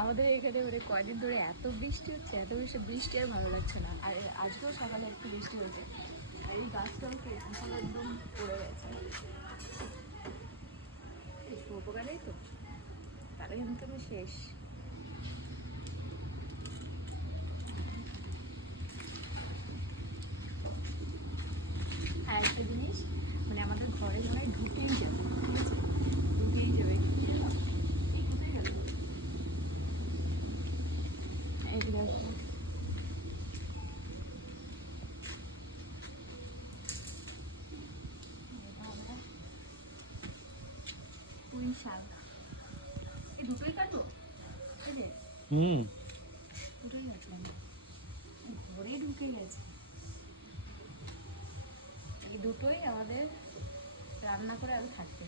আমাদের এখানে মানে কয়দিন ধরে এত বৃষ্টি হচ্ছে, এত বেশি বৃষ্টি আর ভালো লাগছে না। আর আজকেও সকালে একটু বৃষ্টি হয়েছে, আর এই গাছটাও একদম পড়ে গেছে। উপকারেই তো, তাহলে কিন্তু আমি শেষ। আর একটা জিনিস, মানে আমাদের ঘরে মনে হয় ঢুকেই যাবে, ঠিক আছে, ঢুকেই যাবে। এই কোথায় গেল? এই গাছটা পুঁই শাক, এই দুটোই কাটবো। দুটোই কাটলাম, ঘরে ঢুকে গেছে। এই দুটোই আমাদের রান্না করে আরো থাকবে।